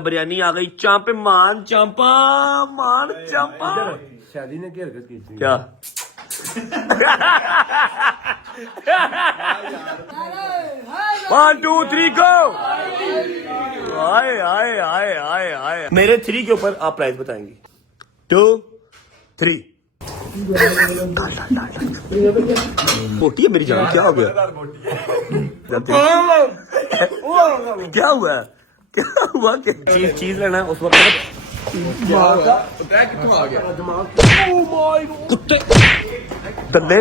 बिरयानी आ गई। चांपे मान चांपा मान चांपा। शादी ने क्या हरकत की थी? क्या 1 2 3 गो। आए आए आए आए आए। मेरे 3 के ऊपर आप प्राइस बताएंगे। 2 3। मोटी है मेरी जान। क्या हो गया? क्या हुआ? क्या हुआ? चीज लेना है उस वक्त। कुत्ते गंदे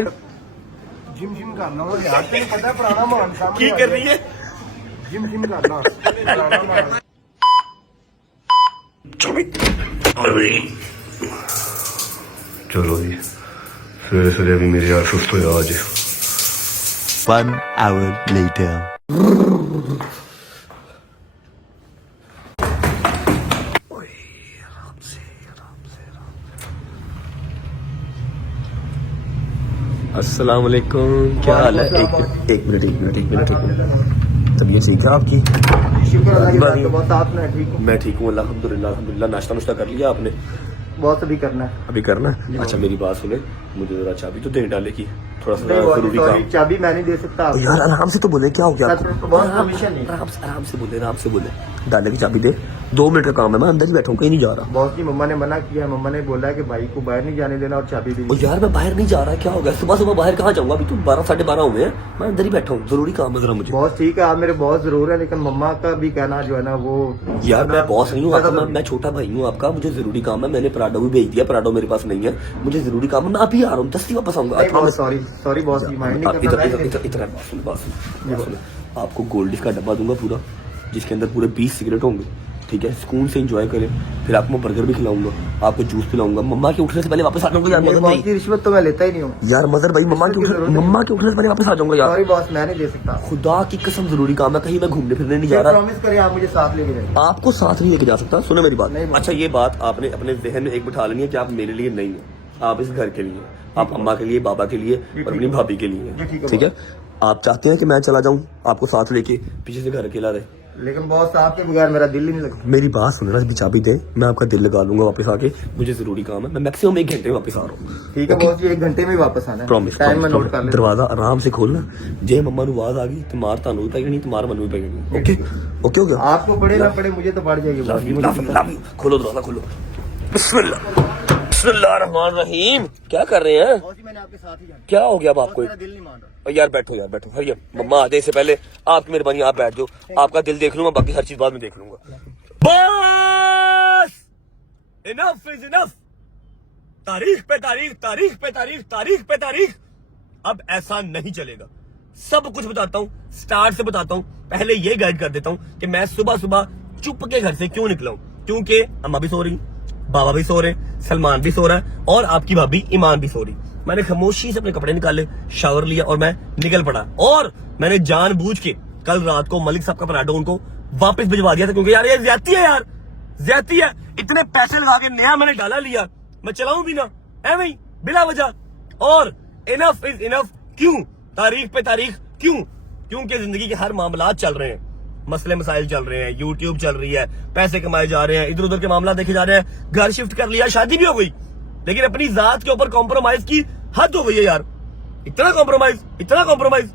जिम जिम करना हो यार, तेन पता पुराना मान सामने की कर रही है। जिम जिम करना पुराना मान। चलो जी, सवेरे सवेरे अभी मेरे यार सुस्त हो आज। 1 hour later. अस्सलाम वालेकुम। क्या हाल है? एक मिनट। तबीयत ठीक है आपकी? शुक्र अल्लाह की बात है, बहुत आप ना ठीक हो? मैं ठीक हूँ अल्हम्दुलिल्लाह। नाश्ता नुश्ता कर लिया आपने? बहुत अभी करना है। अभी करना है? अच्छा मेरी बात सुने, मुझे जरा चाबी तो दे डाले की थोड़ा सा नहीं, जरूरी सॉरी, काम। चाबी मैं नहीं दे सकता आपको। यार आराम से तो बोले, क्या हो गया आपको? बहुत परमिशन नहीं। आराम से बोले। डाले की चाबी दे। 2 मिनट का काम है, मैं अंदर ही बैठा हूँ, कहीं नहीं जा रहा। बॉस की मम्मा ने मना किया, मम्मा ने बोला कि भाई को बाहर नहीं जाने देना और चाबी भी और नहीं। यार मैं बाहर नहीं जा रहा, क्या हो गया? सुबह बाहर कहाँ जाऊंगा? अभी तो 12 साढ़े 12 हुए हैं, मैं अंदर ही बैठा हूँ, जरूरी काम है जरा मुझे। बॉस ठीक है, आप मेरे बॉस जरूर है, लेकिन मम्मा का भी कहना जो है ना वो। यार मैं बॉस नहीं हूँ आपका, मैं छोटा भाई हूँ आपका। मुझे जरूरी काम है, मैंने पराडो भी भेज दिया, पराडो मेरे पास नहीं है, मुझे जरूरी काम है। मैं अभी आ रहा हूँ, 10 ही वापस आऊंगा। सॉरी बॉस, माइंड नहीं करना। आपको गोल्डिश का डब्बा दूंगा पूरा, जिसके अंदर पूरे 20 सिगरेट होंगे, ठीक है? सुकून से एंजॉय करें। फिर आपको मैं बर्गर भी खिलाऊंगा, आपको जूस पिलाऊंगा। मम्मा के उठने से पहले वापस आ जाऊंगा यार। मजर भाई की रिश्वत तो मैं लेता ही नहीं हूँ यार, मजर भाई मम्मा के उठने से पहले वापस आ जाऊंगा यार। सॉरी बॉस, मैं नहीं दे सकता। खुदा की कसम जरूरी काम है, कहीं मैं घूमने फिरने नहीं जा रहा। प्रॉमिस करें आप मुझे साथ लेके जाएंगे। आपको साथ नहीं लेके जा सकता, सुनो मेरी बात। नहीं, अच्छा ये बात आपने अपने जहन में एक बिठा लेनी है कि आप मेरे लिए नहीं है, आप इस घर के लिए, आप अम्मा के लिए, बाबा के लिए और अपनी भाभी के लिए, ठीक है? आप चाहते हैं कि मैं चला जाऊं आपको साथ लेके, पीछे से घर अकेला रहे? लेकिन बॉस आपके बगैर मेरा दिल ही नहीं लगता। मेरी बात सुनो ना, चाबी दे, मैं आपका दिल लगा लूंगा वापस आके। मुझे जरूरी काम है, मैं मैक्सिमम 1 घंटे में वापस आ रहा हूँ। ठीक है बॉस जी, 1 घंटे में वापस आना है। प्रॉमिस। टाइम में नोट कर ले। दरवाजा आराम से खोलना, जे मम्मा नु आवाज आ गई तो मार तानू भी पेगी नहीं, तुम्हारा मन भी पेगी। ओके ओके हो गया? आपको पड़े ना पड़े, मुझे तो पड़ जाएगी बॉस जी, मुझे पता है। खोलो दरवाजा, खोलो। बिस्मिल्लाहिर्रहमानिर्रहीम। क्या कर रहे हैं? बॉस जी मैंने आपके साथ ही जाना। क्या हो गया अब आपको? मेरा दिल नहीं मान रहा। यार बैठो हरिया, मम्मा आते इससे पहले आपकी मेहरबानी, आप बैठ जाओ। आपका दिल देख लूंगा, बाकी हर चीज बाद में देख लूंगा। बस इनफ इज इनफ। तारीख पे तारीख। अब ऐसा नहीं चलेगा। सब कुछ बताता हूँ, स्टार्ट से बताता हूँ। पहले ये गाइड कर देता हूँ कि मैं सुबह चुप के घर से क्यों निकला हूँ। क्योंकि अम्मा भी सो रही, बाबा भी सो रहे, सलमान भी सो रहा है और आपकी भाभी ईमान भी सो रही। मैंने खामोशी से अपने कपड़े निकाले, शावर लिया और मैं निकल पड़ा। और मैंने जानबूझ के कल रात को मलिक साहब का पराठा उनको वापस भिजवा दिया था, क्योंकि यार ये ज्यादती है। इतने पैसे लगा के नया मैंने डाला लिया, मैं चलाऊं भी ना ऐਵੇਂ ही बिला वजह। और इनफ इज इनफ। क्यों तारीख पे तारीख? क्योंकि जिंदगी के हर मामला चल रहे हैं, मसले मसाइल चल रहे हैं, यूट्यूब चल रही है, पैसे कमाए जा रहे हैं, इधर उधर के मामला देखे जा रहे हैं, घर शिफ्ट कर लिया, शादी भी हो गई, लेकिन अपनी जात के ऊपर कॉम्प्रोमाइज की हद हो गई है यार। इतना कॉम्प्रोमाइज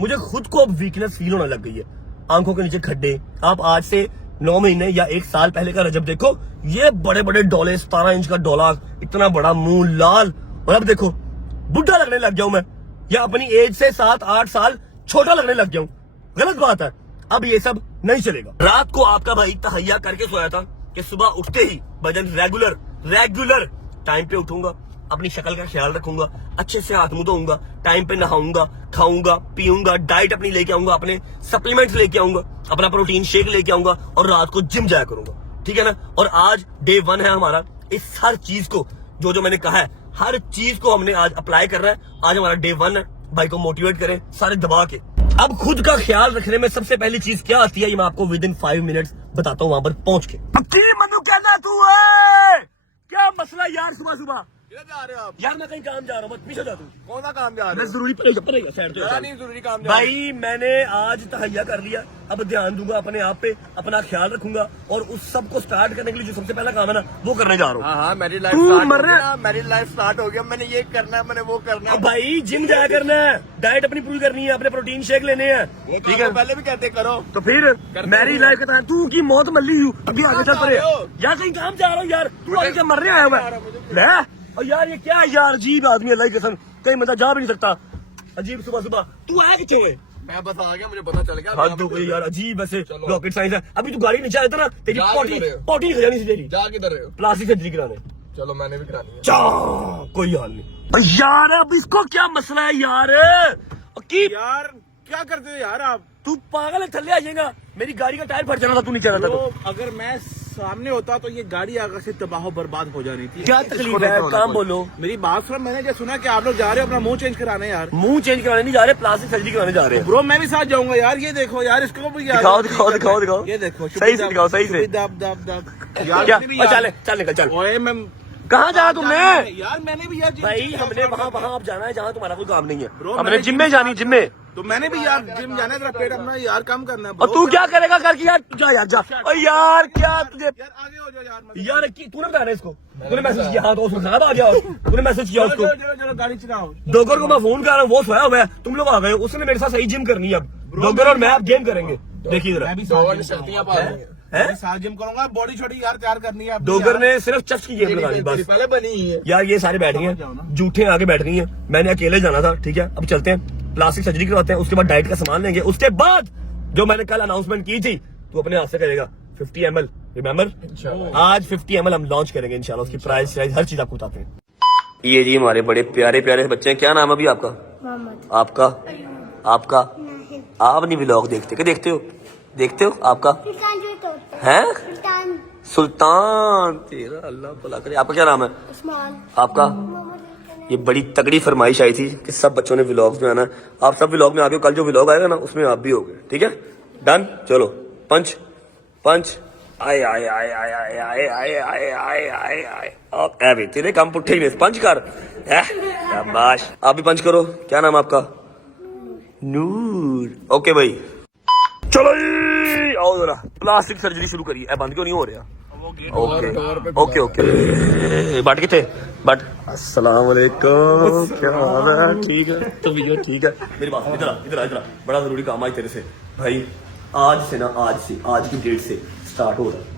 मुझे खुद को अब वीकनेस फील होने लग गई है। आंखों के नीचे खड्डे। आप आज से 9 महीने या 1 साल पहले का रजब देखो, ये बड़े डोले, 17 इंच का डोला, इतना बड़ा मुंह, लाल। और अब देखो बुढ़ा लगने लग गया हूं मैं, या अपनी एज से 7-8 साल छोटा लगने लग गया हूं। गलत बात है, अब ये सब नहीं चलेगा। रात को आपका भाई तहैया करके सोया था कि सुबह उठते ही भजन रेगुलर टाइम पे उठूंगा, अपनी शक्ल का ख्याल रखूंगा, अच्छे से हाथ मुंह धोऊंगा, टाइम पे नहाऊंगा, खाऊंगा, पीऊंगा, डाइट अपनी लेके आऊंगा, अपने सप्लीमेंट्स लेके आऊंगा, अपना प्रोटीन शेक लेके आऊंगा और रात को जिम जाया करूंगा, ठीक है ना? और आज डे 1 है हमारा। इस हर चीज को जो मैंने कहा है, हर चीज को हमने आज अप्लाई कर रहा है। आज हमारा डे 1 है। भाई को मोटिवेट करें सारे दबा के। अब खुद का ख्याल रखने में सबसे पहली चीज क्या आती है, ये मैं आपको विद इन 5 मिनट्स बताता हूँ वहां पर पहुंच के। मनु कहना तू है क्या मसला यार? सुबह किधर जा रहे हो आप? यार मैं कहीं काम जा रहा हूँ, पीछे जा तू। कौन सा काम जा मैं रहे हो? जरूरी पड़ेगा साइड जरा नहीं जरूरी काम जा रहे हो। भाई मैंने आज तहैया कर लिया, अब ध्यान दूंगा अपने आप पे, अपना ख्याल रखूंगा और उस सब को स्टार्ट करने के लिए जो सबसे पहला काम है ना वो करने जा रहा हूँ। हाँ मैरिड तू मर रहा है। मैरिड लाइफ स्टार्ट हो गया। मैंने ये करना है, मैंने वो करना है। अब भाई जिम जाया करना है, डाइट अपनी पूरी करनी है, अपने प्रोटीन शेक लेने हैं, ठीक है, पहले भी कहते करो। तो फिर मेरी लाइफ के तहत तू की मौत मल्ली हूँ, अभी आगे चल पड़े। जा रहे हो? यार कहीं काम जा रहा हूँ यार, तू आगे क्या मरने आया हुआ है? ले और यार ये क्या है यार, अजीब आदमी है, अल्लाह की कसम कहीं मतलब जा भी नहीं सकता। अजीब सुबह सुबह तू आया किथे हुए? मैं बस आ गया, मुझे पता चल गया। हाथ दो यार, अजीब ऐसे रॉकेट साइंस है। अभी तू गाड़ी नीचे आया था ना, तेरी जा पोटी किधर है? पोटी खजानी से तेरी जा किधर रहे हो? प्लास्टिक सर्जरी कराने। चलो मैंने भी करानी है। चा कोई हाल नहीं यार, अब इसको क्या मसला है यार? की यार क्या करते हो यार आप? तू पागल है, थल्ले आ जाएगा। मेरी गाड़ी का टायर फट जाना था, तू नीचे आ रहा था तो। अगर मैं सामने होता तो ये गाड़ी आगे से तबाह बर्बाद हो जानी थी। क्या तकलीफ है? काम बोलो। मेरी बात सुनो, मैंने क्या सुना कि आप लोग जा रहे हो अपना मुंह चेंज कराने यार। मुंह चेंज कराने नहीं जा रहे, प्लास्टिक सर्जरी कराने जा रहे हैं। ब्रो मैं भी साथ जाऊंगा यार। ये देखो यार, इसको भी यार दिखाओ दिखाओ दिखाओ दिखाओ, ये देखो सही से दिखाओ, सही से। दब दब दब क्या चल चल निकल चल। ओए मैं कहाँ जा तुमने? यार मैंने भी यार भाई हमने वहाँ आप जाना है जहाँ तुम्हारा कोई काम नहीं है। Bro, हमने मैंने जिम में जानी, जिम में। तो मैंने भी यार जिम जाना है, तेरा पेट अपना यार कम करना है। और तू क्या करेगा करके यार? जा यार जा। और यार क्या तुझे यार आगे हो जाओ यार। यार तूने बताया ना इसको, तूने मैसेज किया? हाँ तो उसको आ गया, तूने मैसेज किया उसको। चलो गाड़ी चलाओ। डॉगर को मैं फोन कर रहा हूँ, वो सोया हुआ है, तुम लोग आ गए हो। उसने मेरे साथ सही जिम करनी है। अब डॉगर और मैं अब गेम करेंगे, देखिए जरा। मैं भी साथ जिम करूंगा। बॉडी छोटी यार तैयार करनी है। डॉगर ने सिर्फ चेस्ट की गेम लगानी बस। पहले बनी ही है यार ये सारे बैठ गए हैं, जूठे आगे बैठ गई हैं। मैंने अकेले जाना था, ठीक है। अब चलते हैं, प्लास्टिक सर्जरी करवाते हैं, उसके बाद डाइट का सामान लेंगे, उसके बाद जो मैंने कल अनाउंसमेंट की थी तू अपने हाथ से करेगा 50 ml, रिमेम्बर? आज 50 ml हम लॉन्च करेंगे इंशाल्लाह। उसकी प्राइस हर चीज आपको बताते हैं। ये जी हमारे बड़े प्यारे प्यारे बच्चे हैं। क्या नाम है अभी आपका? आपका? आपका? आप नहीं व्लॉग देखते? क्या देखते हो? देखते हो? आपका है सुल्तान। तेरा अल्लाह भला करे। आपका क्या नाम है? आपका? ये बड़ी तगड़ी फरमाइश आई थी कि सब बच्चों ने व्लॉग्स में आना है। आप सब व्लॉग में आ गए, कल जो व्लॉग आएगा ना उसमें आप भी हो गए, ठीक है? डन। चलो पंच पंच। आए आए आए आए आए आए आए आए आए आए आए आए। तेरे काम पुट्ठे ही नहीं, पंच कर। शाबाश। आप भी पंच करो। क्या नाम आपका? नूर। ओके भाई चलो जी, आओ जरा प्लास्टिक सर्जरी शुरू करिए। ए बंद क्यों नहीं हो रहा? Okay okay okay. बट किथे बट? अस्सलाम वालेकुम, क्या हाल है? ठीक है तबीयत ठीक है? मेरी बात इधर आ इधर आ इधर आ, बड़ा जरूरी काम आज तेरे से भाई। आज से ना, आज की डेट से स्टार्ट हो रहा है।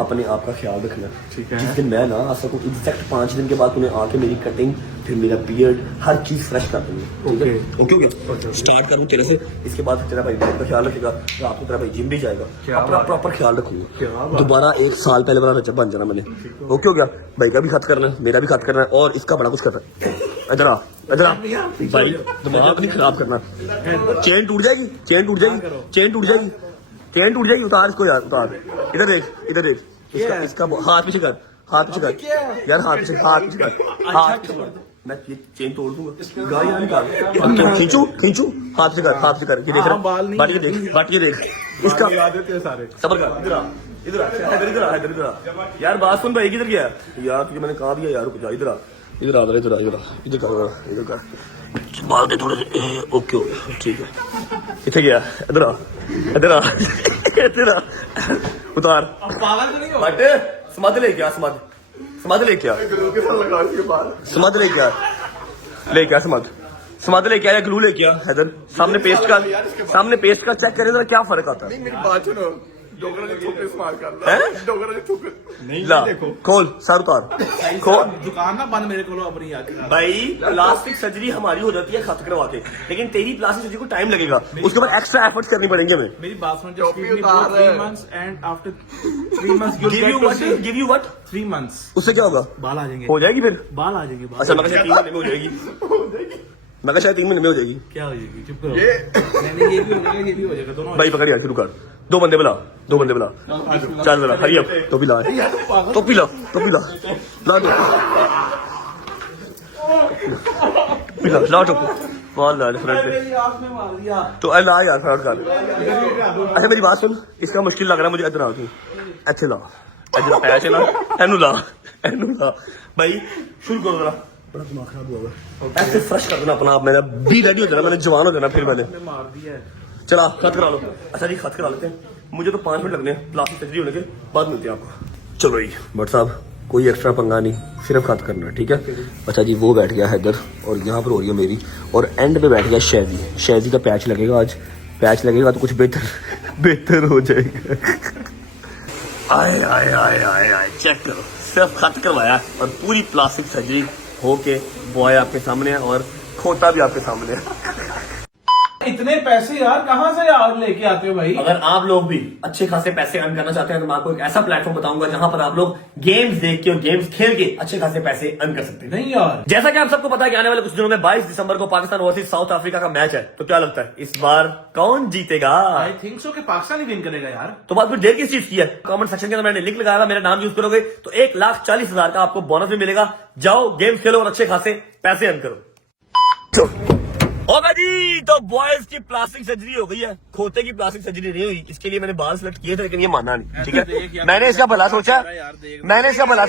अपने आप का ख्याल रखना, ठीक है? जिस दिन मैं ना आ सकूं, एग्जैक्ट 5 दिन के बाद तूने आके मेरी कटिंग, फिर मेरा बियर्ड, हर चीज फ्रेश कर दूंगी। ओके हो गया? स्टार्ट करूं तेरे से, इसके बाद तेरा भाई का ख्याल रखेगा, रात को तेरा भाई जिम भी जाएगा, अपना प्रॉपर ख्याल रखूंगा। दोबारा 1 साल पहले वाला रजब बन जाना मैंने। ओके हो गया? भाई का भी खत करना है, मेरा भी खत करना है, और इसका बड़ा कुछ करना है। इधर आ इधर आ भाई, दिमाग नहीं खराब करना। चेन टूट जाएगी, चेन टूट जाएगी, चेन टूट जाएगी, चेन टूट जाएगी। उतार इसको यार, उतार। इधर देख, इधर देख। इसका हाथ पीछे कर, हाथ पीछे कर यार, हाथ पीछे कर, हाथ पीछे कर। मैं ये चेन तोड़ दूंगा, गाड़ी ना निकाल। खींचू खींचू, हाथ पीछे कर, हाथ पीछे कर। ये देख रहा, बट ये देख, बट ये देख इसका। सबर कर, इधर आ इधर आ इधर आ इधर आ यार। बात सुन भाई, किधर गया यार? तुझे मैंने कहा दिया यार, रुक जा। इधर आ इधर आ इधर आ इधर आ इधर कर, इधर कर। बाल दे थोड़े से। ओके ओके ठीक है। किथे गया? इधर आ इधर आ इधर आ। उतार। बट समाध लेके आ, समाध लेके आ, समाध लेके आ, लेके आ समाध, समाध लेके आ या ग्लू लेके आ। हैदर सामने पेस्ट का, सामने पेस्ट का चेक करे जरा क्या फर्क आता है। मेरी बात सुनो, डोगरा ने थूक इस्तेमाल कर ला है, डोगरा ने थूक नहीं ला। खोल सर, उतार, खोल। दुकान ना बंद मेरे को अपनी याद भाई। प्लास्टिक सर्जरी हमारी हो जाती है खत करवा के, लेकिन तेरी प्लास्टिक सर्जरी को टाइम लगेगा, उसके बाद एक्स्ट्रा एफर्ट्स करनी पड़ेंगे हमें। मेरी बात सुनो, just give me 3 months and after 3 months give you what 3 months उससे क्या होगा? बाल आ जाएंगे, हो जाएगी फिर बाल आ जाएगी। अच्छा मैं शायद 3 महीने में हो जाएगी, मैं शायद 3 महीने में हो जाएगी। क्या हो जाएगी? चुप करो। नहीं ये भी हो जाएगा, ये भी हो जाएगा, दोनों भाई पकड़ यार, शुरू कर। 2 बंदे बुला, 2 बंदे बुला। चल जरा हरी अप। टोपी ला, टोपी ला, टोपी ला, ला टोपी ला, ला टोपी। कौन ला फ्रंट पे? तो ला यार, फ्रंट कर। अच्छा मेरी बात सुन, इसका मुश्किल लग रहा है मुझे। इधर आ तू, अच्छे ला, इधर पैसे ला, एनू ला, एनू ला। भाई शुरू करो जरा। बड़ा दिमाग खराब हुआ है। ऐसे फ्रेश कर देना अपना आप, मेरा बी रेडी हो जाना, मैंने जवान हो जाना फिर मैंने मार दिया है। चला खत करा लो। अच्छा जी खत करा लेते हैं, मुझे तो 5 मिनट लगने हैं, प्लास्टिक सर्जरी होने के बाद मिलते हैं आपको। चलो जी भट्ट साहब कोई एक्स्ट्रा पंगा नहीं, सिर्फ खत करना है, ठीक है। अच्छा जी वो बैठ गया हैदर और यहाँ पर हो रही है मेरी, और एंड पे बैठ गया शैजी। शैजी का पैच लगेगा आज, पैच लगेगा तो कुछ बेहतर हो जाएगा। आए आए आए आए आए चेक करो, सिर्फ खत करवाया और पूरी प्लास्टिक सर्जरी होके बॉय आपके सामने है और खोता भी आपके सामने है। इतने पैसे यार कहाँ से यार लेके आते हो भाई? अगर आप लोग भी अच्छे खासे पैसे अर्न करना चाहते हैं तो मैं आपको एक ऐसा प्लेटफॉर्म बताऊंगा जहां पर आप लोग गेम्स देख के और गेम्स खेल के अच्छे खासे पैसे अर्न कर सकते हैं। नहीं यार, जैसा कि आप सबको पता है कि आने वाले कुछ दिनों में 22 दिसंबर को पाकिस्तान वर्सेस साउथ अफ्रीका का मैच है, तो क्या लगता है इस बार कौन जीतेगा? आई थिंक सो कि पाकिस्तान ही विन करेगा यार। तो बात फिर देर किस चीज की है? कमेंट सेक्शन के अंदर मैंने लिंक लगाया, मेरा नाम यूज करोगे तो 1,40,000 का आपको बोनस भी मिलेगा। जाओ गेम्स खेलो और अच्छे खासे पैसे अर्न करो। होगा जी, तो बॉयज की प्लास्टिक सर्जरी हो गई है, खोते की प्लास्टिक सर्जरी नहीं हुई। इसके लिए मैंने बाल सेलेक्ट किए थे लेकिन ये माना नहीं, ठीक है। मैंने इसका भला सोचा, मैंने इसका भला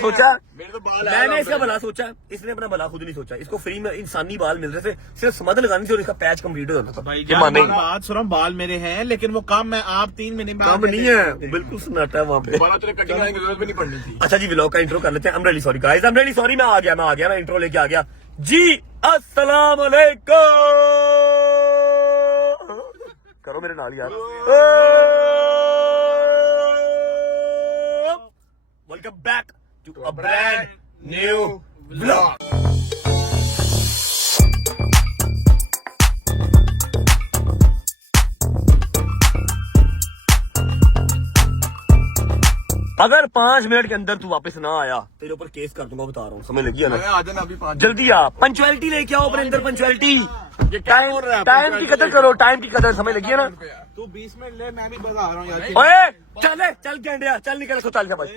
सोचा, इसने अपना भला खुद नहीं सोचा। इसको फ्री में इंसानी बाल मिल रहे थे, सिर्फ समझ लगानी थी और इसका पैच कंप्लीट हो जाता था। ये माने बात सुनो, बाल मेरे हैं लेकिन वो काम मैं आप 3 महीने में काम नहीं है, वो बिल्कुल सन्नाटा है वहाँ पे। कटिंग की जरूरत भी नहीं पड़नी थी। अच्छा जी व्लॉग का इंट्रो कर लेते हैं। I am really sorry guys, I am really sorry, मैं आ गया, मैं इंट्रो लेके आ गया जी। अस्सलाम वालेकुम करो मेरे नाल यार। Welcome back to a brand new vlog. अगर 5 मिनट के अंदर तू वापस ना आया तेरे ऊपर केस कर दूंगा, बता रहा हूँ, समझ लगी है ना? आ जाना अभी 5 जल्दी आ, पंचुअलिटी लेके आओ अपने अंदर, पंचुअलिटी। टाइम की कदर करो, टाइम की कदर, समझ लगी है ना? तू 20 मिनट ले, मैं भी बजा रहा हूँ यार। ओए चल गेंडिया, चल निकल चल के भाई।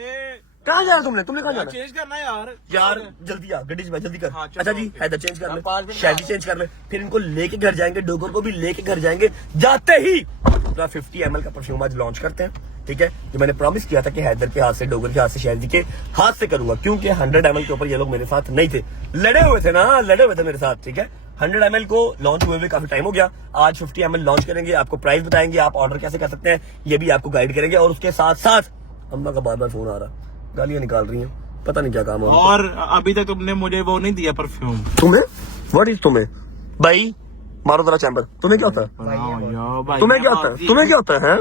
कहाँ जाना तुमने कहाँ जाना? चेंज करना है यार जल्दी आ, गड्डी में जल्दी कर। हाँ, अच्छा जी हैदर चेंज कर ले, 5 मिनट शैली चेंज कर ले, फिर इनको लेके घर जाएंगे, डोगर को भी लेके घर जाएंगे। जाते ही पूरा 50 ml का परफ्यूम आज लॉन्च करते हैं, ठीक है। जो मैंने प्रॉमिस किया था कि हैदर के हाथ से, डोगर के हाथ से, शैली के हाथ से करूंगा, क्योंकि 100 ml के ऊपर ये लोग मेरे साथ नहीं थे, लड़े हुए थे मेरे साथ, ठीक है। 100 ml को लॉन्च हुए काफी टाइम हो गया, आज 50 ml लॉन्च करेंगे, आपको प्राइस बताएंगे, आप ऑर्डर कैसे कर सकते हैं ये भी आपको गाइड करेंगे। और उसके साथ साथ अम्मा का बार बार फोन आ रहा, गालियां निकाल रही हैं, पता नहीं क्या काम है। और अभी तक तुमने मुझे वो नहीं दिया परफ्यूम। तुम्हें व्हाट इज तुम्हें भाई, मारो जरा चैम्बर। तुम्हें क्या होता है? तुम्हें क्या होता है?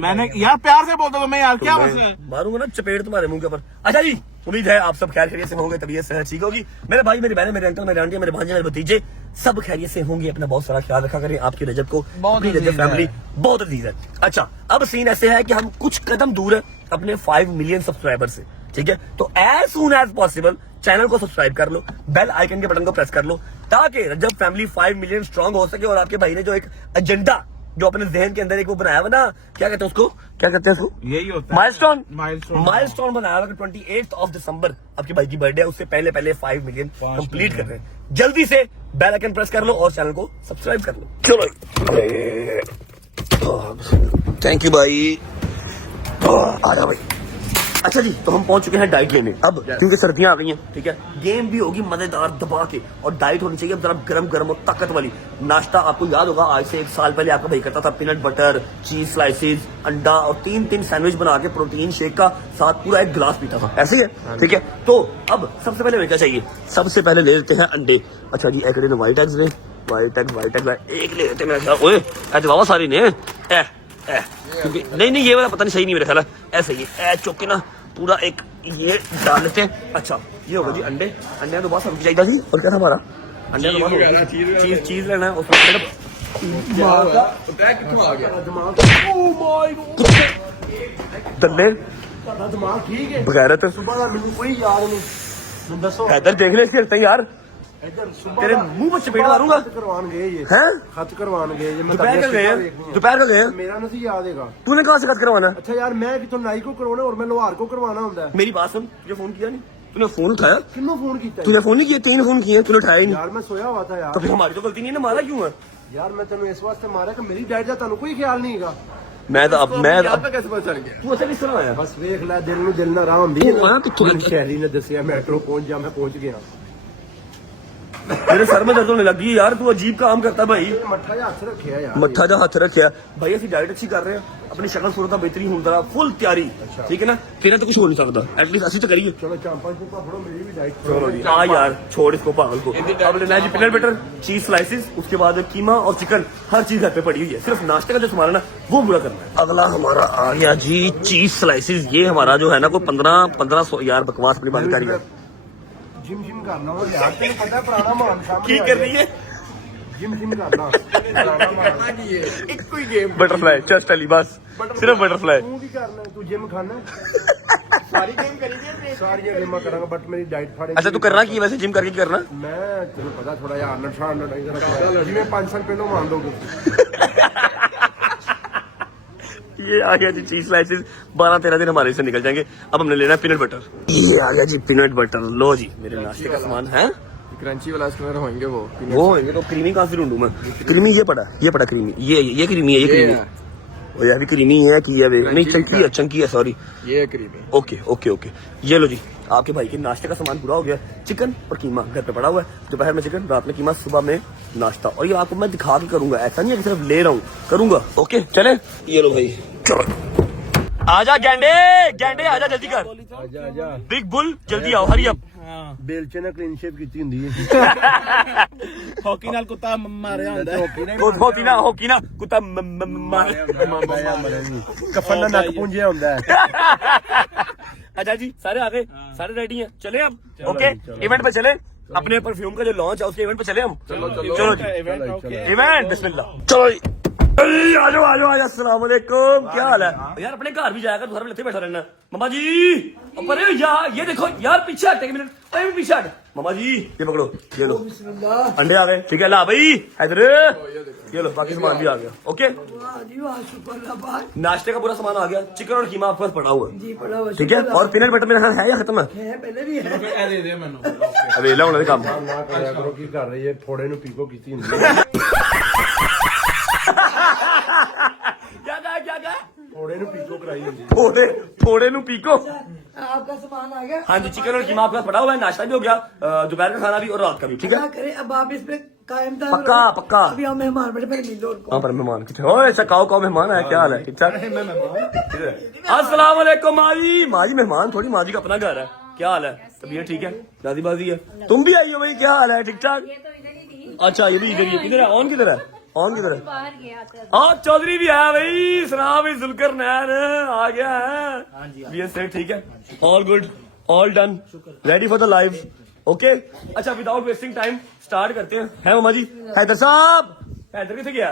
मैंने यार प्यार से बोलता मैं यार, क्या मसला है? मारूंगा ना चपेट तुम्हारे मुंह के ऊपर। अच्छा जी उम्मीद है आप सब खैर खैरियत से होंगे, तबीयत सेहत ठीक होगी। मेरे भाई, मेरी बहनें, मेरे अंकल, मेरे आंटी, मेरे भांजे, मेरे भतीजे सब खैरियत से होंगे। अपना बहुत सारा ख्याल रखा करें। आपकी रजब को, अपनी रजब फैमिली बहुत अजीज है। अच्छा अब सीन ऐसे है कि हम कुछ कदम दूर है अपने 5 मिलियन सब्सक्राइबर से, ठीक है। तो as soon as possible channel को सब्सक्राइब कर लो, बेल आइकन के बटन को प्रेस कर लो, ताकि रजब फैमिली 5 मिलियन स्ट्रांग हो सके। और आपके भाई ने जो एक एजेंडा जो अपने जहन के अंदर एक वो बनाया हुआ ना, क्या कहते हैं उसको, यही होता है माइलस्टोन बनाया हुआ 28 दिसंबर आपके भाई की बर्थडे है, उससे पहले 5 मिलियन कंप्लीट कर रहे हैं। जल्दी से बेल आइकन प्रेस कर लो और चैनल को सब्सक्राइब कर लो। चलो थैंक यू भाई, आ जा भाई। अच्छा जी तो हम पहुंच चुके हैं डाइट लेने अब, क्योंकि सर्दियां आ गई हैं, ठीक है। गेम भी होगी मजेदार दबा के, और डाइट होनी चाहिए अब जरा गरम और ताकत वाली। नाश्ता आपको याद होगा आज से 1 साल पहले आपका भाई करता था पीनट बटर, चीज स्लाइसेस, अंडा और 3 साइंडविच बना के प्रोटीन शेक का साथ पूरा 1 गिलास पीता था, ऐसे है, ठीक है। तो अब सबसे पहले हमें क्या चाहिए? सबसे पहले ले लेते हैं अंडे। अच्छा जी एक व्हाइट एग्स ले, व्हाइट एग एक ले लेते हैं। ओए ऐसे बाबा सारी ने क्योंकि नहीं ये वाला पता नहीं सही नहीं मेरे ख्याल है, ऐसे ही चौके ना पूरा एक ये डाल लेते हैं। अच्छा ये होगा जी अंडे तो बहुत सब्जी चाहिए थी, और क्या था हमारा अंडे तो बहुत चीज लेना है उसमें। दिमाग ठीक है, बगैरत सुबह कोई याद नहीं। दसो हैदर देख ले इसके यार, तेरे मुंह में चपेट मारूंगा। करवान गए ये हैं? खत करवान गए ये, दोपहर का गए मेरा नहीं याद है। तूने कहाँ से खत करवाना? अच्छा यार मैं कितों नाई को करवाना और मैं लोहार को करवाना होता है। मेरी बात सुन, तुझे फोन किया नहीं? तूने फोन उठाया? किन्नो फोन किया? तूने फोन नहीं किया, 3 फोन किए, तूने उठाया ही नहीं। यार मैं सोया हुआ था यार। तो फिर हमारी तो गलती नहीं है ना, मारा क्यों है? यार मैं तेन इस वास्ते मारा कि मेरी डाइट का तेन कोई ख्याल नहीं है। मैं तो अब कैसे पता चल गया? तू ऐसे किस तरह आया? बस देख लै दिल ना आराम भी तू आया कित्थों? शहरी ने दसिया मेट्रो पहुंच जा, मैं पहुंच गया। मेरे सर में दर्द होने लगी है यार, तू अजीब काम करता भाई। ਮੱਠਾ ਜਿਹਾ ਹੱਥ ਰੱਖਿਆ ਯਾਰ मत्था जा हथ रखिया भाई, असं डाइट अच्छी कर रहे हैं, अपनी शक्ल सूरत बेहतरी हूं तरह फुल तैयारी, ठीक है ना, तेरा तो कुछ हो नहीं सकता, एटलीस्ट असं तो करिए। ਚਲੋ ਚਾਂਪਾਂ ਚੂਪਾਂ ਫੜੋ ਮੇਰੀ ਵੀ ਡਾਈਟ चलो जी हाँ यार, छोड़ इसको पागल को। अब लेना है जी पीनट बटर, चीज स्लाइसेस, उसके बाद कीमा और चिकन, हर चीज घर पे पड़ी हुई है, सिर्फ नाश्ते का जो सामान है ना वो पूरा करना है। अगला हमारा आ गया जी चीज स्लाइसेस, ये हमारा जो है ना कोई 1500 यार बकवास अपनी बात करी है। ਜਿਮ ਜਿਮ ਕਰਨਾ ਵਾ ਯਾਰ, ਤੈਨੂੰ ਪਤਾ ਪੁਰਾਣਾ ਮਾਨ ਸਾਹਿਬ की कर रही है ਜਿਮ ਜਿਮ ਕਰਨਾ ਪੁਰਾਣਾ ਮਾਨ ਇੱਕੋ ਹੀ ਗੇਮ बटरफ्लाई चेस्ट वाली, बस सिर्फ बटरफ्लाई। ਤੂੰ ਕੀ ਕਰਨਾ, ਤੂੰ ਜਿਮ ਖਾਣਾ ਸਾਰੀ ਗੇਮ ਕਰੀ ਦੀ ਸਾਰੀਆਂ ਗੇਮਾਂ ਕਰਾਂਗਾ, ਬਟ ਮੇਰੀ ਡਾਈਟ ਫਾੜੇ अच्छा तू करना की है वैसे, जिम करके की करना? ਮੈਂ ਤੈਨੂੰ ਪਤਾ ਥੋੜਾ ਜਿਹਾ ਨਸ਼ਾ ਜਿਵੇਂ 5 ਸਾਲ ਪਹਿਲਾਂ ਮੰਨ ਦੋਗੇ। ये आ गया जी चीज स्लाइसेस, 12-13 दिन हमारे से निकल जाएंगे। अब हमने लेना है पीनट बटर, ये आ गया जी पीनट बटर, लो जी मेरे नाश्ते का सामान है। क्रंची वाला स्टोर होंगे वो ये तो क्रीमी कहाँ से ढूंढूं मैं, क्रीमी ये पड़ा, ये पड़ा क्रीमी, ये क्रीमी है, ये क्रीमी, और ये भी क्रीमी है कि ये नहीं चंकी है सॉरी, ये क्रीमी। ओके ओके ओके, ये लो जी आपके भाई के नाश्ते का सामान पूरा हो गया, चिकन और कीमा घर पे पड़ा हुआ है, दोपहर में चिकन, रात में कीमा, सुबह में नाश्ता, और ये आपको मैं दिखा के करूंगा, ऐसा नहीं है कि सिर्फ ले रहा हूँ, करूंगा। ओके चले, ये लो भाई, चलो आजा गैंडे, गैंडे आजा जल्दी कर, ਆਜਾ ਆਜਾ बिग बुल जल्दी आओ, हरी अप। ਬੇਲਚੇ ਨਾਲ ਕਲੀਨ ਸ਼ੇਪ ਕੀਤੀ ਹੁੰਦੀ ਹੈ। ਹੌਕੀ ਨਾਲ ਕੁੱਤਾ ਮਾਰਿਆ ਹੁੰਦਾ होकी ना कुत्ता ਕਫਨ ਨਾਲ ਨੱਕ ਪੁੰਝਿਆ ਹੁੰਦਾ ਹੈ। अच्छा जी सारे आ गए, सारे रेडी हैं, चले अब। ओके इवेंट पे चले, अपने परफ्यूम का जो लॉन्च है उसके इवेंट पे चले हम। चलो जी इवेंट बिस्मिल्लाह, चलो जी आ जाओ अस्सलाम वालेकुम, क्या हाल है यार? अपने घर भी जाएगा, घर में लेते बैठा रहना। मामा जी अरे यार ये देखो यार, पीछे हट, एक मिनट, अरे पीछे हट। मामा जी ये पकड़ो, ये लो अंडे आ गए, ठीक है ला भाई इधर, ये लो बाकी सामान भी आ गया। ओके नाश्ते का पूरा सामान आ गया, चिकन और कीमा आपके पास पड़ा हुआ है, ठीक है, और पीनट बटर मेरे है या खत्म है? ਦੇ ਦੇ ਮੈਨੂੰ अरे ला उन्होंने काम ਨਾ ਕਰਿਆ ਕਰੋ, ਕੀ ਕਰ ਰਹੀ ਹੈ, ਫੋੜੇ ਨੂੰ ਪੀਕੋ ਕੀਤੀ ਹੁੰਦੀ ਹੈ। क्या ਫੋੜੇ ਨੂੰ ਪੀਕੋ ਕਰਾਈ ਹੁੰਦੀ ਹੈ। थोड़े नु पीको। आपका सामान आ गया। हाँ जी चिकन और कीमा आपके पास पड़ा हुआ है, नाश्ता भी हो गया, दोपहर का खाना भी और रात का भी, ठीक है। क्या करें अब, आप इस पे कायम था। पक्का पक्का। अभी हम मेहमान बड़े पहले मिलो उनको। हाँ पर मेहमान कितने, ओए अच्छा काओ मेहमान है, क्या हाल है, ठीक ठाक? अस्सलाम वालेकुम माजी मेहमान थोड़ी, माजी का अपना घर है, क्या हाल है, तबीयत ठीक है, दादी बाजी है, तुम भी आई हो भाई, क्या हाल है, ठीक ठाक? अच्छा ये भी इधर ही, किधर है ऑन, किधर है ऑन, किधर है? बाहर गया था। हाँ चौधरी भी आया भाई, सुना भाई जुल्कर नैन आ गया है, बी एस ठीक है, all good all done, ready for the live. Okay अच्छा विदाउट वेस्टिंग टाइम स्टार्ट करते हैं, है मामा जी? हैदर साहब, हैदर किथे गया?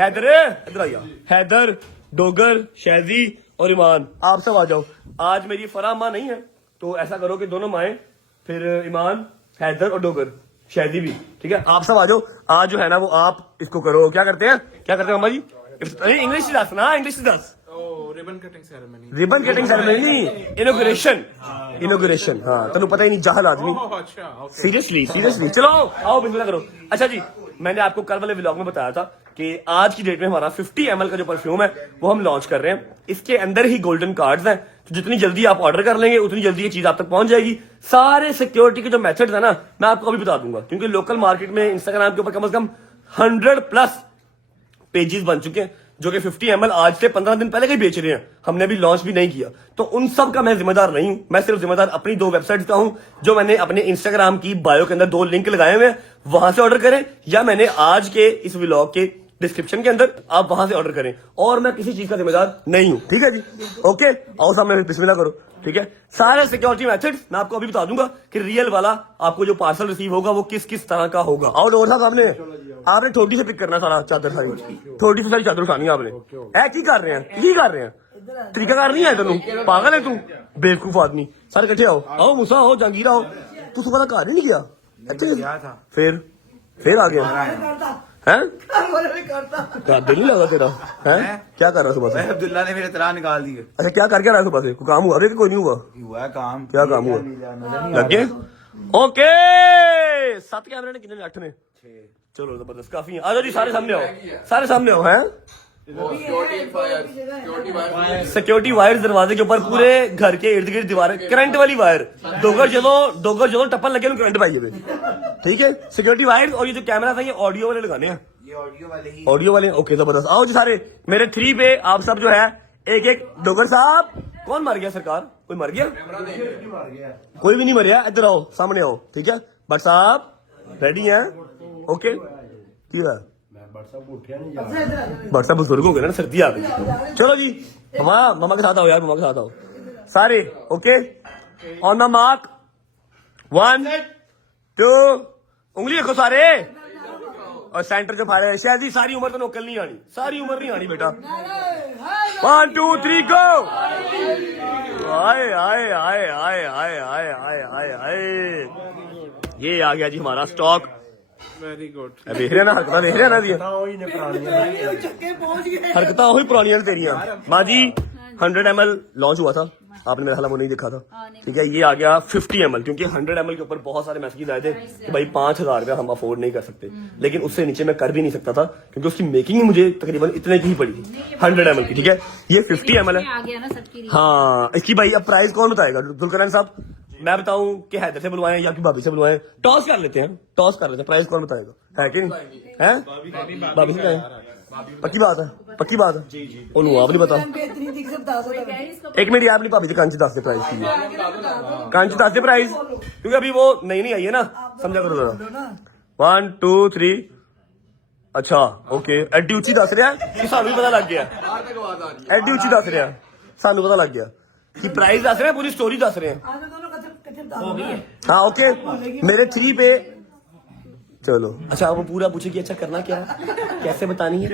हैदर इधर आइए, हैदर, डोगर, शहजी और ईमान, आप सब आ जाओ। आज मेरी फराह माँ नहीं है, तो ऐसा करो कि दोनों माएं, फिर ईमान, हैदर और डोगर, शहजी भी, ठीक है, आप सब आ जाओ। आज जो है ना वो आप इसको करो, क्या करते हैं मामा जी? इंग्लिश दस ना, इंग्लिश दस। Ribbon cutting ceremony, ribbon cutting ceremony, inauguration, हाँ तेन पता ही नहीं, जाहल आदमी, अच्छा सीरियसली चलो आओ बिस्मिल्लाह करो। अच्छा जी मैंने आपको कल वाले व्लॉग में बताया था कि आज की डेट में हमारा 50 ml का जो परफ्यूम है वो हम लॉन्च कर रहे हैं, इसके अंदर ही गोल्डन कार्ड्स हैं, तो जितनी जल्दी आप ऑर्डर कर लेंगे उतनी जल्दी ये चीज आप तक पहुंच जाएगी। सारे सिक्योरिटी के जो मेथड्स है ना मैं आपको अभी बता दूंगा, क्योंकि लोकल मार्केट में इंस्टाग्राम के ऊपर कम से कम 100+ पेजेस बन चुके हैं जो कि 50 ml आज से 15 दिन पहले के बेच रहे हैं, हमने अभी लॉन्च भी नहीं किया, तो उन सब का मैं जिम्मेदार नहीं हूं, मैं सिर्फ जिम्मेदार अपनी 2 वेबसाइट्स का हूं, जो मैंने अपने इंस्टाग्राम की बायो के अंदर 2 लिंक लगाए हुए हैं, वहां से ऑर्डर करें, या मैंने आज के इस व्लॉग के डिस्क्रिप्शन के अंदर आप वहां से ऑर्डर करें, और मैं किसी चीज का जिम्मेदार नहीं हूं, ठीक है जी। ओके आओ सामने बिस्मिल्लाह करो, ठीक है। सारे सिक्योरिटी मेथड्स मैं आपको अभी बता दूंगा कि रियल वाला आपको जो पार्सल रिसीव होगा वो किस किस तरह का होगा। आओ डोर साहब सामने, आपने ठोडी से पिक करना सारा चादर, सारी ठोडी से सारी चादर उठानी आपने। ऐ की कर रहे हैं तरीकाकार नहीं है तेन, पागल है तू, बेवकूफ आदमी। सारे इकट्ठे आओ मूसा आओ, जहांगीर आओ, तू सुबह घर ही नहीं गया? अच्छा फिर आ गया है, दिल नहीं लगा तेरा है? क्या कर रहा सुबह से? अब्दुल्ला ने मेरे तला निकाल दिए। अच्छा क्या करके रहा सुबह से? कोई काम हुआ कि कोई नहीं हुआ? हुआ काम, क्या काम हुआ? लग गए? ओके 7 कैमरे ने, कितने ने? 8 ने। चलो जबरदस्त, काफी है। आ जाओ जी सारे सामने आओ, सारे सामने आओ, हैं सिक्योरिटी वायर दरवाजे के ऊपर पूरे घर के इर्द गिर्द दीवारें करंट वाली वायर डोगर जो टप्पन लगे उन करंट पाइए ठीक है सिक्योरिटी वायर और ये जो कैमरा था ये ऑडियो वाले लगाने हैं ये ऑडियो वाले ओके जबरदस्त आओ जी सारे मेरे 3 पे आप सब जो है एक एक डोगर साहब कौन मर गया सरकार कोई मर गया कोई भी नहीं मरिया इधर आओ सामने आओ ठीक है भट्ट साहब रेडी हैं ओके भट्ट साहब बुजुर्ग हो गए ना सर्दी आ गई चलो जी मामा के साथ आओ यार मामा के साथ आओ सारे ओके ऑन द मार्क 1 2 उंगली रखो सारे और सेंटर के फाड़े शायद जी सारी उम्र तो नौकल नहीं आनी सारी उम्र नहीं आनी बेटा 1 2 3 गो आए आए आए आए आए आए आए आए आए ये आ गया जी हमारा स्टॉक वेरी गुड देख रहे ना हरकत देख रहे ना जी छक्के पहुंच गए हरकत वही पुरानियां ने तेरियां बाजी 100 ml लॉन्च हुआ था आपने मेरा ख्याल वो नहीं देखा था ठीक है ये आ गया 50 ml क्योंकि 100 ml के ऊपर बहुत सारे मैसेज आए थे कि भाई 5,000 रुपया हम अफोर्ड नहीं कर सकते लेकिन उससे नीचे मैं कर भी नहीं सकता था क्योंकि उसकी मेकिंग ही मुझे तकरीबन इतने की ही पड़ी थी 100 ml की ठीक है ये 50 ml है हाँ इसकी भाई अब प्राइस कौन बताएगा दुलकरन साहब मैं बताऊं कि हैदर से बुलवाएं या कि भाभी से बुलवाएं टॉस कर लेते हैं प्राइस कौन बताएगा है कि नहीं है भाभी से कहें पक्की बात है ओनू आप नहीं बता बेहतरीन दिख सकता है एक मिनट आप नहीं भाभी जी कांची दस प्राइस की कांची दस प्राइस क्योंकि अभी वो नहीं आई है ना समझा करो जरा 1 2 3 अच्छा ओके एडी उची दस रहा कि सानू भी पता लग गया एडी उची दस रहा सानू पता लग गया कि प्राइस दस रहे हैं पूरी स्टोरी दस रहे हैं हाँ ओके मेरे 3 पे चलो अच्छा वो पूरा पूछे कि अच्छा करना क्या है कैसे बतानी है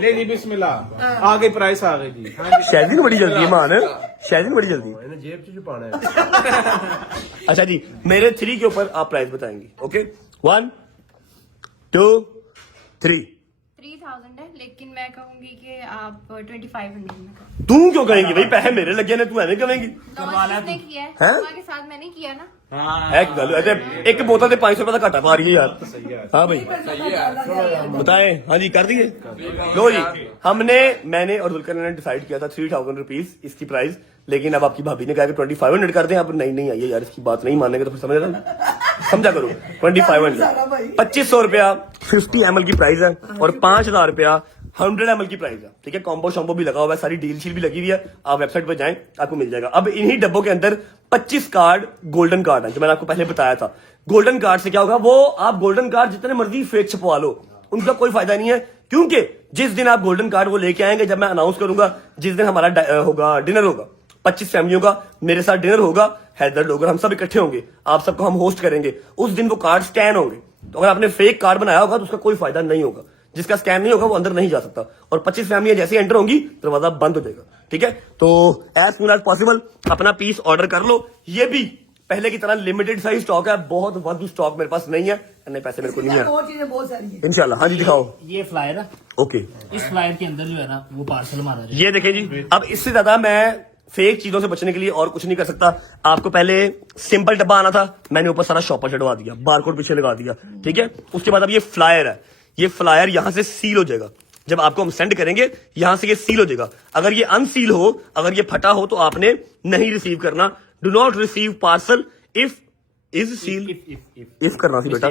ले जी बिस्मिल्लाह आ गई प्राइस आ गई जी शायद बड़ी जल्दी है मान शायद बड़ी जल्दी जेब च पाना है अच्छा जी मेरे 3 के ऊपर आप प्राइस बताएंगे ओके 1 2 3 3000 है लेकिन मैं कहूंगी कि आप 2500 में करो तू क्यों कहेंगी भाई पैसे मेरे लगे ने तू ऐसे कहेंगी किसने किया है हैं? तुम्हारे साथ मैंने किया ना एक गल एक बोतल से 500 रुपए का घाटा पा रही है यार हाँ भाई बताएं हाँ जी कर दिए लो जी मैंने और दुलकर ने डिसाइड किया था 3000 रुपीज इसकी प्राइस लेकिन अब आपकी भाभी ने कहा कि 2500 कर दें अब नहीं आइए यार इसकी बात नहीं मानेंगे तो फिर समझा करो 2500 2500 रुपया 50 ml की प्राइस है और 5,000 रुपया 100 ml की प्राइस है ठीक है कॉम्बो शॉम्बो भी लगा हुआ है सारी डील शील भी लगी हुई है आप वेबसाइट पर जाएं आपको मिल जाएगा अब इन्हीं डब्बों के अंदर 25 कार्ड गोल्डन कार्ड है जो मैंने आपको पहले बताया था गोल्डन कार्ड से क्या होगा वो आप गोल्डन कार्ड जितने मर्जी फेक छपवा लो उनका कोई फायदा नहीं है क्योंकि जिस दिन आप गोल्डन कार्ड वो लेके आएंगे जब मैं अनाउंस करूंगा जिस दिन हमारा होगा डिनर होगा 25 फैमिलियों का मेरे साथ डिनर होगा हैदर डोगर हम सब इकट्ठे होंगे आप सबको हम होस्ट करेंगे उस दिन वो कार्ड स्कैन होंगे तो अगर आपने फेक कार्ड बनाया होगा तो उसका कोई फायदा नहीं होगा जिसका स्कैन नहीं होगा वो अंदर नहीं जा सकता और 25 फैमिलियां जैसे एंटर होंगी दरवाजा बंद हो जाएगा ठीक है तो एज सून एज पॉसिबल अपना पीस ऑर्डर कर लो ये भी पहले की तरह लिमिटेड साइज स्टॉक है बहुत वाधू स्टॉक मेरे पास नहीं है नहीं पैसे मेरे को नहीं है और चीजें बहुत सारी है इंशाल्लाह हाँ जी दिखाओ ये फ्लायर है ओके इस फ्लायर के अंदर जो है ना वो पार्सल हमारा ये देखें जी अब इससे ज्यादा मैं फेक चीजों से बचने के लिए और कुछ नहीं कर सकता आपको पहले सिंपल डब्बा आना था मैंने ऊपर सारा शॉपर चढ़वा दिया बारकोड पीछे लगा दिया ठीक है उसके बाद अब ये फ्लायर है ये फ्लायर यहां से सील हो जाएगा जब आपको हम सेंड करेंगे यहां से ये सील हो जाएगा अगर ये अनसील हो अगर ये फटा हो तो आपने नहीं रिसीव करना do not receive parcel if is seal if करना सी बेटा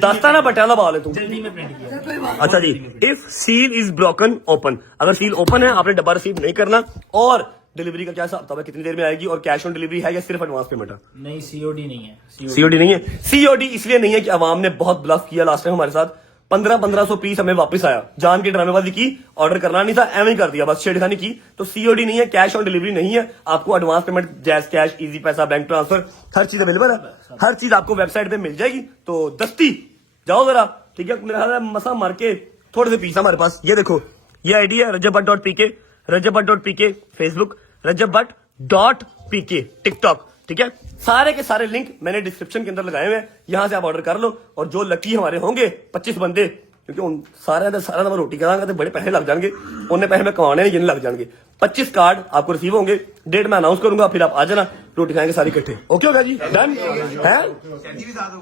दस्ता ना पटाला बाल है तू अच्छा जी if seal is broken open अगर सील ओपन है आपने डब्बा रिसीव नहीं करना और डिलीवरी का क्या हिसाब है कितनी देर में आएगी और कैश ऑन डिलीवरी है या सिर्फ एडवांस पेमेंट है नहीं सीओडी नहीं है सीओडी नहीं है सीओडी इसलिए नहीं है कि अवाम ने बहुत ब्लफ किया लास्ट टाइम हमारे साथ 1500 पीस हमें वापस आया जान के ड्रामेबाजी की ऑर्डर करना नहीं था एवं कर दिया बस छेड़खानी की तो सीओडी नहीं है कैश ऑन डिलीवरी नहीं है आपको एडवांस पेमेंट जैस कैश इजी पैसा बैंक ट्रांसफर हर चीज अवेलेबल है हर चीज आपको वेबसाइट पे मिल जाएगी तो दस्ती जाओ जरा ठीक है मेरा ख्याल है मसा मार के थोड़े से पीस हमारे पास ये देखो ये आईडी है rajabhat.pk फेसबुक rajabhat.pk टिकटॉक ठीक है सारे के सारे लिंक मैंने डिस्क्रिप्शन के अंदर लगाए हुए हैं यहां से आप ऑर्डर कर लो और जो लकी हमारे होंगे 25 बंदे क्योंकि उन सारे रोटी करांगा तो बड़े पैसे लग जाएंगे उन्हें पैसे मैं कमाने जिन्हें लग जाएंगे 25 कार्ड आपको रिसीव होंगे, डेट मैं अनाउंस करूंगा, फिर आप आ जाना, रोटी खाएंगे सारी इकट्ठे। ओके होगा जी, डन है।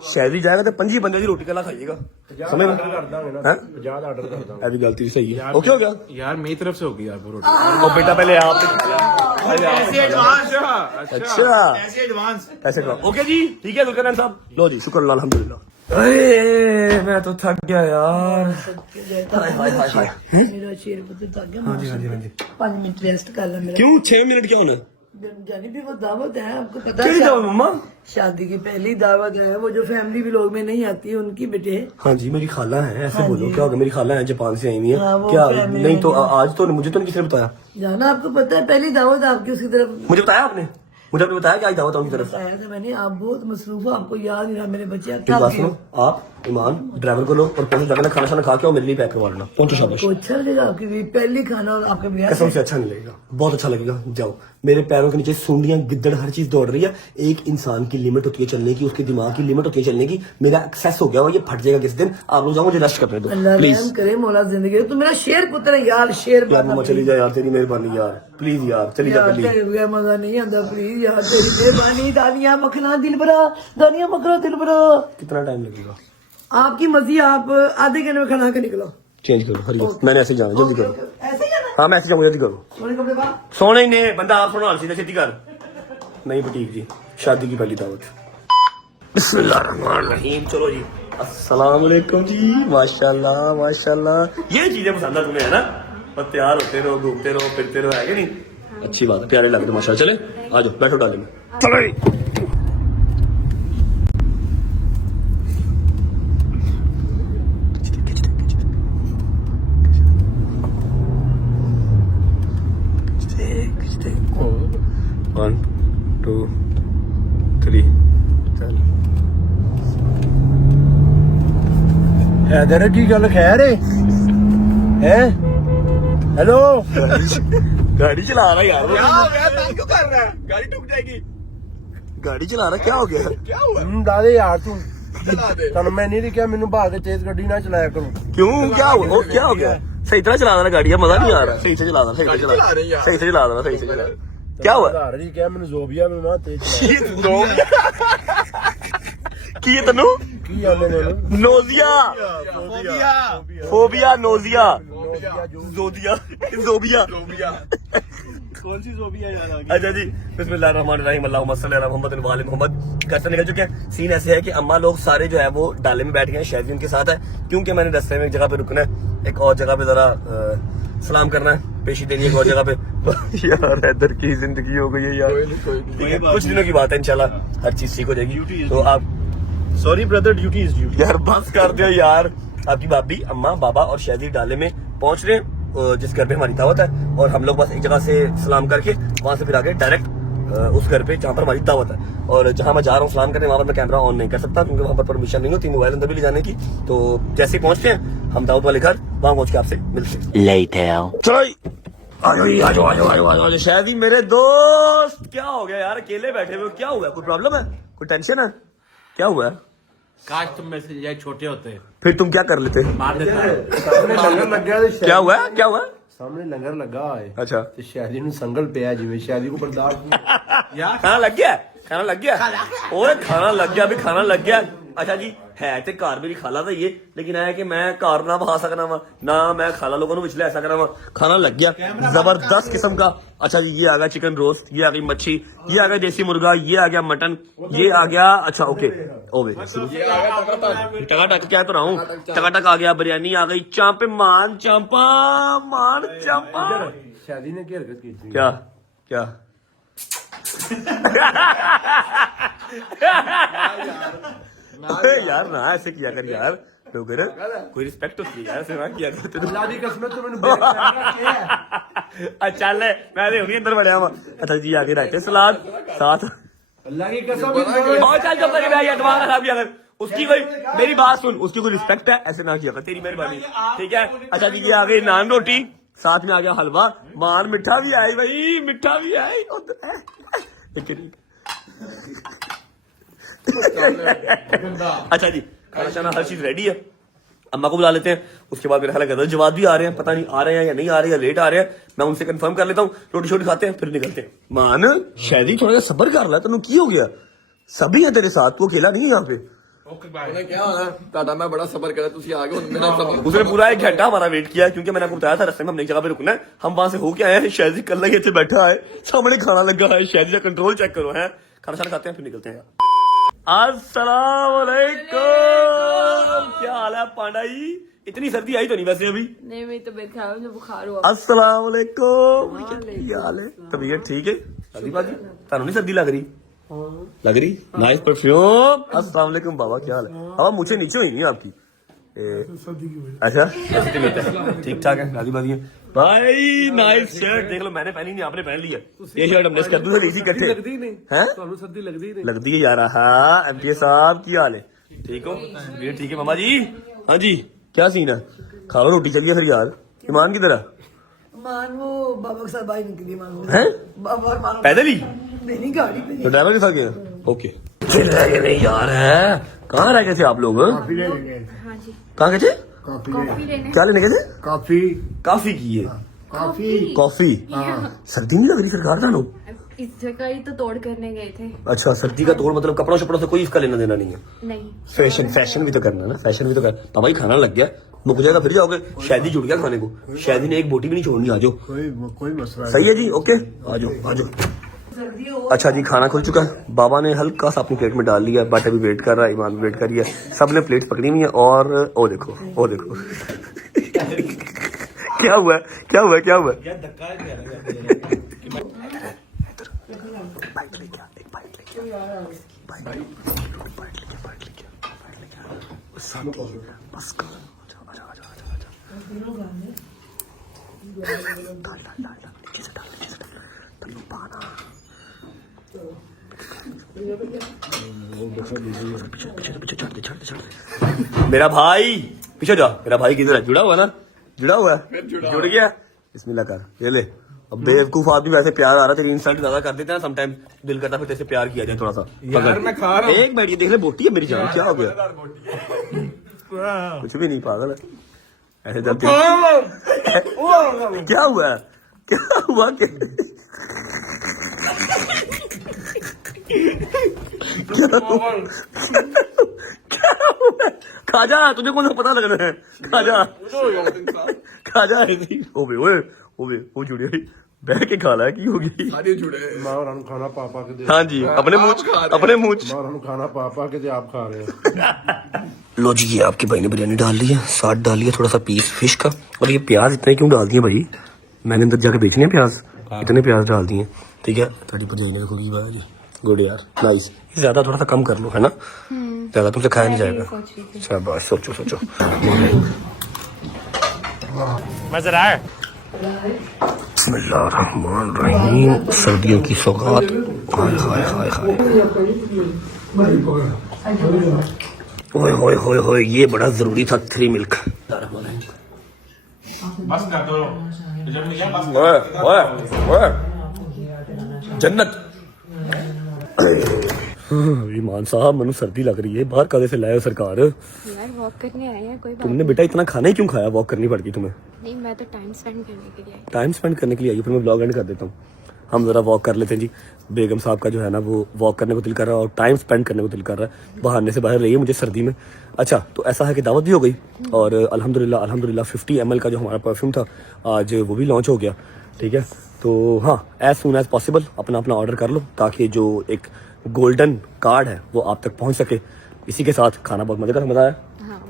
शहरी जाएगा तो 5 बंदे की रोटी कला खाइएगा, समझ में? 50 ऑर्डर करता हूं। अभी गलती सही है। ओके हो गया यार मेरी तरफ से होगी यार रोटी। और बेटा पहले आप ऐसे एडवांस। अच्छा ऐसे एडवांस। ऐसे करो। ओके जी, ठीक है दुल्हन साहब, लो जी, शुक्र अल्लाह, अल्हम्दुलिल्लाह। अरे मैं तो थक गया यार। हाय हाय हाय हाय। मेरा शेर पुत्र थक गया। हाँ जी हाँ जी 5 मिनट रेस्ट कर ले मेरा। क्यों 6 मिनट क्या होना? जानी भी वो दावत है, आपको पता क्या है? दावत मम्मा? शादी की पहली दावत है, वो जो फैमिली भी लोग में नहीं आती है उनकी बेटे। हाँ जी मेरी खाला है, ऐसे बोलो क्या होगा, मेरी खाला है जापान से आई हुई है। हाँ, वो क्या family नहीं तो में आज तो मुझे तो नहीं किसी ने बताया। जाना आपको पता है, पहली दावत आपकी उसकी तरफ मुझे बताया आपने, मुझे आपने बताया कि आज दावत उनकी तरफ। बताया था मैंने। आप बहुत मसरूफ हो, आपको याद नहीं रहा मेरे बच्चे। आप एक थक बात गए सुनो, हो। आप ईमान ड्राइवर को लो और पहुंचो, जाकर खाना शाना खा के और मेरे लिए पैक करवा लेना। पहुंचो शाबाश। तो अच्छा लगेगा आपकी भी पहली खाना और आपके ब्याह कसम से अच्छा नहीं लगेगा, बहुत अच्छा लगेगा। जाओ, मेरे पैरों के नीचे सूंडियां गिद्दड़ हर चीज दौड़ रही है। एक इंसान की लिमिट होती है चलने की, उसके दिमाग की लिमिट होती है चलने की। मेरा एक्सेस हो गया और ये फट जाएगा किस दिन। आप लोग जाओ, मुझे रेस्ट करने दो अल्लाह प्लीज। रहम करे, मौला जिंदगी। तो मेरा शेर पुत्र है यार, शेर यार मम्मा चली जाए यार, तेरी मेहरबानी यार, प्लीज यार चली जा यार प्लीज। तेरे बगैर मजा नहीं आता, प्लीज यार तेरी मेहरबानी। दानिया मखना दिल भरा, दानिया मखना दिल भरा। कितना टाइम लगेगा? आपकी मर्जी, आप आधे घंटे में खाना के निकलो। चेंज करो, हरी मैंने ऐसे जाना, जल्दी करो। ऐसे ही जाना? हाँ मैं ऐसे जाऊंगा, जल्दी करो। सोने कपड़े पा। सोने ही नहीं, बंदा आप सुनो, सीधा सीधी कर। नहीं बुटीक जी, शादी की पहली दावत। बिस्मिल्लाहिर्रहमानिर्रहीम। चलो जी, अस्सलाम वालेकुम जी। माशाल्लाह माशाल्लाह, ये चीजें पसंद है तुम्हें है ना? और तैयार होते रहो, घूमते रहो, फिरते रहो, है कि नहीं? अच्छी बात है, प्यारे लगते माशाल्लाह। चले आ जाओ, बैठो डाले में। चलो One, 2, 3, चल। हैदर की गल खैर है? हेलो गाड़ी चला रहा है यार, क्या हो गया? तंग क्यों कर रहा है? गाड़ी ठुक जाएगी। गाड़ी चला रहा है, क्या हो गया? क्या हुआ? दादे यार तू चला दे। तन मैं नहीं लिखा, मैनू भाग के तेज गड्डी ना चलाया करो। क्यों क्या हुआ? ओ, क्या हो गया? सही तरह चला रहा गाड़ी, मजा नहीं आ रहा। सही से चला रहा, सही से चला चला रही यार। सही से चला रहा, सही से चला। क्या हुआ? घर ही क्या मैनू जोबिया में ना तेज चलाया। ये दो की ये तनु की आने मैनू नोजिया, फोबिया, नोजिया, जोदिया, जोबिया। कौन सी जोबिया यार? अच्छा जी, बिस्मिल्लाहिर्रहमानिर्रहीम, अल्लाहुम्मा सल्ली अला मुहम्मद व आले मोहम्मद। घर से निकल चुके हैं। सीन ऐसे है कि अम्मा लोग सारे जो है वो डाले में बैठ गए हैं, शायद उनके साथ है, क्योंकि मैंने रास्ते में एक जगह पे रुकना है, एक और जगह पे जरा सलाम करना है, पेशी देनी है एक और जगह पे। यार इधर की जिंदगी हो गई है यार। ठीक है, कुछ दिनों की बात है, इंशाल्लाह हर चीज ठीक हो जाएगी। तो आप sorry brother, duty is duty. यार बस कर दो यार। आपकी भाभी, अम्मा, बाबा और शादी डाले में पहुंच रहे हैं, जिस घर पे हमारी दावत है, और हम लोग बस एक जगह से सलाम करके वहां से फिर आगे डायरेक्ट उस घर पे जहाँ पर हमारी दावत है। और जहां मैं जा रहा हूँ सलाम करने, वहां पर मैं कैमरा ऑन नहीं कर सकता क्योंकि वहां पर परमिशन नहीं होती मोबाइल अंदर भी ले जाने की। तो जैसे ही पहुंचते हैं हम दावत वाले घर, वहां पहुंच के आपसे मिलते हैं। चलो आ जाओ शायद ही मेरे दोस्त। क्या हो गया यार, अकेले बैठे हुए, क्या हुआ? कोई प्रॉब्लम है? कोई टेंशन है? क्या हुआ? काश तुम में से छोटे होते, फिर तुम क्या कर लेते? मार देता। सामने लंगर लग्या ते क्या हुआ? क्या हुआ? सामने लंगर लगा है। अच्छा, ਤੇ ਸ਼ਾਦੀ ਨੂੰ ਸੰਗਲ ਪਿਆ ਜਿਵੇਂ ਸ਼ਾਦੀ को बर्दाश्त नहीं। खाना लग गया? खाना लग गया? ओए खाना लग गया, भी खाना लग गया। अच्छा जी, है ते घर मेरी खाला था ये, लेकिन है कि मैं घर ना बहा सकना वा ना, मैं खाला लोगों को पिछले ऐसा करना वा। खाना लग गया जबरदस्त किस्म का। अच्छा जी, ये आ गया चिकन रोस्ट, ये आ गई मच्छी, ये आ गया देसी मुर्गा, ये आ गया मटन, ये आ गया, अच्छा ओके ओवे टकाटक क्या तो रहा हूँ, टकाटक आ गया, बिरयानी आ गई, चांपे मान चांपा, मान चांपा। शादी ने क्या हरकत की थी? क्या क्या अबे यार ना ऐसे किया कर यार, डोगर कोई रिस्पेक्ट होती है यार, ऐसे ना किया कर। अल्लाह दी कसम तू मैंने बैक कैमरा किया। अच्छा ले मैं तो अंदर बढ़िया वा। अच्छा जी, आगे रहते सलाद साथ। अल्लाह की कसम और चल जो कर यार, दोबारा खराब किया कर। उसकी कोई, मेरी बात सुन, उसकी कोई रिस्पेक्ट है, ऐसे ना किया कर, तेरी मेहरबानी, ठीक है? अच्छा जी, ये आ गई नान रोटी, साथ में आ गया हलवा, मान मिठा भी आई भाई, मिठा भी आई। अच्छा जी, खाना शाना हर चीज रेडी है, अम्मा को बुला लेते हैं, उसके बाद मेरा ख्याल है जवाब भी आ रहे हैं, पता नहीं आ रहे हैं या नहीं आ रहे हैं या लेट आ रहे हैं, मैं उनसे कंफर्म कर लेता हूँ, रोटी छोटी खाते हैं फिर निकलते हैं। मान शायद थोड़ा सा सब्र कर रहा है, तेन की हो गया, सभी है तेरे साथ, तू अकेला नहीं है यहाँ पे। क्या होना दादा, मैं बड़ा सबर करा, तुम आ गए, मेरा सबर। उसने पूरा 1 घंटा हमारा वेट किया, क्योंकि मैंने आपको बताया था रास्ते में हम नई जगह पे रुकना है, हम वहां से होके आए हैं, शायद कल लगे थे बैठा है, सामने खाना लगा है, शायद का कंट्रोल चेक करो है, खाना शाना खाते हैं फिर निकलते हैं। अस्सलाम वालेकुम, क्या हाल है पांडा जी? इतनी सर्दी आई तो नहीं वैसे अभी? नहीं मेरी तबीयत खराब है, मुझे बुखार हुआ। अस्सलाम वालेकुम, क्या हाल है? तबीयत ठीक है? अली बाजी तानू नहीं सर्दी लग रही? लग रही? Nice perfume. अस्सलाम वालेकुम बाबा, क्या हाल है? हवा मुझे नीचे हुई नहीं आपकी। अच्छा ठीक ठाक है, दादी बादी है भाई। नाइस शर्ट देख लो, मैंने पहनी नहीं, आपने पहन लिया। ये शर्ट हमने कद्दू से देखी इकट्ठे। सर्दी लगती है यार। हाँ एमपीए साहब की हाल है? ठीक हो? ये ठीक है मामा जी? हाँ जी, क्या सीन है? खाओ रोटी, चलिए फिर यार। ईमान की तरह मान वो बाबा के साथ बाइक निकली, मान है बाबा और मान पैदल ही नहीं गाड़ी पे। तो ड्राइवर के साथ गया? ओके। रह गए नहीं यार, है कहाँ रह गए थे आप लोग? हाँ जी, कहाँ गए थे? कॉफी लेने। क्या लेने गए थे? काफी काफी की है? काफी कॉफी? सर्दी नहीं लग रही सरकार था लोग? इस जगह ही तो तोड़ करने गए थे। अच्छा, सर्दी का तोड़ मतलब कपड़ों शपड़ों से कोई इसका लेना देना नहीं है? नहीं, फैशन भी तो करना ना, फैशन भी तो कर। पापा ही खाना लग गया, मुक जाएगा फिर जाओगे। शादी जुड़ गया खाने को, शादी ने एक बोटी भी नहीं छोड़नी। आ जाओ, कोई मसला सही है जी, ओके आ जाओ आ जाओ। अच्छा जी, खाना खुल चुका है, बाबा ने हल्का सा अपनी प्लेट में डाल लिया, बाटा भी वेट कर रहा है, ईमान भी वेट कर रही है, सबने प्लेट पकड़ी हुई है। और ओ देखो, ओ देखो क्या हुआ क्या हुआ क्या हुआ? मेरा भाई पीछे जा, मेरा भाई किधर है? जुड़ा हुआ ना, जुड़ा हुआ है, जुड़ गया। बिस्मिल्लाह कर, ये ले। अब बेवकूफ आदमी वैसे प्यार आ रहा है, तेरी इंसल्ट ज्यादा कर देते हैं समटाइम, दिल करता फिर तेरे से प्यार किया जाए थोड़ा सा। यार मैं खा रहा हूँ। एक मिनट, ये देख ले बोटी है मेरी जान, क्या हो गया? कुछ भी नहीं, पागल है ऐसे जब क्या हुआ क्या हुआ खा जा, तुझे कौन सा पता लग रहा है? खा जा खा जा। ओबे ओए ओबे वो जुड़ी बैठ के खा ला की होगी। सारे जुड़े मैं खाना पापा के दे। हाँ जी, अपने मुंह मैं खाना पापा के दे, आप खा रहे हैं। लो जी, ये आपके भाई ने बिरयानी डाल ली है, साथ डाल लिया थोड़ा सा पीस फिश का। और ये प्याज इतने क्यों डाल दिए भाई? मैंने अंदर जाके देखने हैं प्याज, इतने प्याज डाल दिए। ठीक है, थोड़ी भरजाई ने देखोगी भाई, गुड यार, नाइस। ज्यादा थोड़ा सा कम कर लो, है ना, ज्यादा तुमसे खाया नहीं जाएगा। शाबाश, सोचो सोचो। मजा आया? बिस्मिल्लाहिर्रहमानिर्रहीम, सर्दियों की सौगात। हाय हाय हाय हाय, ओए होए होए होए, ये बड़ा जरूरी था 3 मिल्क। बस कर दो। ओए ओए ओए, जन्नत। ईमान साहब, मैंने सर्दी लग रही है, बाहर कदे से लाए सरकार? यार वॉक करने आए हैं, कोई बात तुमने बेटा इतना खाना ही क्यों खाया? वॉक करनी पड़ गई तुम्हें? नहीं, मैं तो टाइम स्पेंड करने के लिए आई। टाइम स्पेंड करने के लिए आई? फिर मैं ब्लॉग एंड कर देता हूँ, हम जरा वॉक कर लेते हैं जी। बेगम साहब का जो है ना, वो वॉक करने को दिल कर रहा है और टाइम स्पेंड करने को दिल कर रहा है, बहाने से बाहर रही है मुझे सर्दी में। अच्छा, तो ऐसा है कि दावत भी हो गई और अल्हम्दुलिल्लाह 50 ml का जो हमारा परफ्यूम था आज वो भी लॉन्च हो गया। ठीक है, तो हाँ, एज सून एज पॉसिबल अपना ऑर्डर कर लो, ताकि जो एक गोल्डन कार्ड है वो आप तक पहुंच सके। इसी के साथ खाना बहुत मजा आया।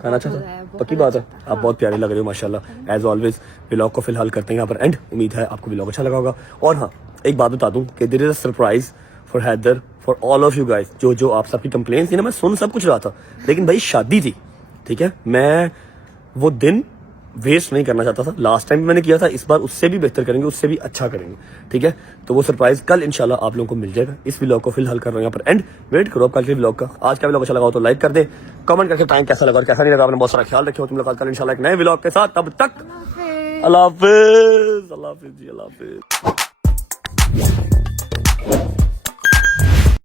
खाना अच्छा था, पक्की बात है। आप बहुत प्यारे लग रहे हो माशाल्लाह, एज ऑलवेज। व्लॉग को फिलहाल करते हैं यहाँ पर एंड, उम्मीद है आपको व्लॉग अच्छा लगा होगा। और हाँ, एक बात बता दूं कि there is a surprise for Haider, for all of you guys. जो आप सबकी कंप्लेंट्स थी ना, मैं सुन सब कुछ रहा था, लेकिन भाई शादी थी, ठीक है, मैं वो दिन वेस्ट नहीं करना चाहता था। लास्ट टाइम मैंने किया था, इस बार उससे भी बेहतर करेंगे, उससे भी अच्छा करेंगे। ठीक है, तो वो सरप्राइज कल इंशाल्लाह आप लोगों को मिल जाएगा। इस व्लॉग को फिलहाल कर रहा हूँ यहाँ पर एंड, वेट करो आप कल के व्लॉग का। आज का व्लॉग अच्छा लगा हो तो लाइक कर दे, कमेंट करके बताएं कैसा लगा और कैसा नहीं लगा। आपने बहुत सारा ख्याल रखे हो। तुम लोग कल इंशाल्लाह एक नए व्लॉग के साथ, तब तक अल्लाह हाफिज। अल्लाह हाफिज जी, अल्लाह हाफिज।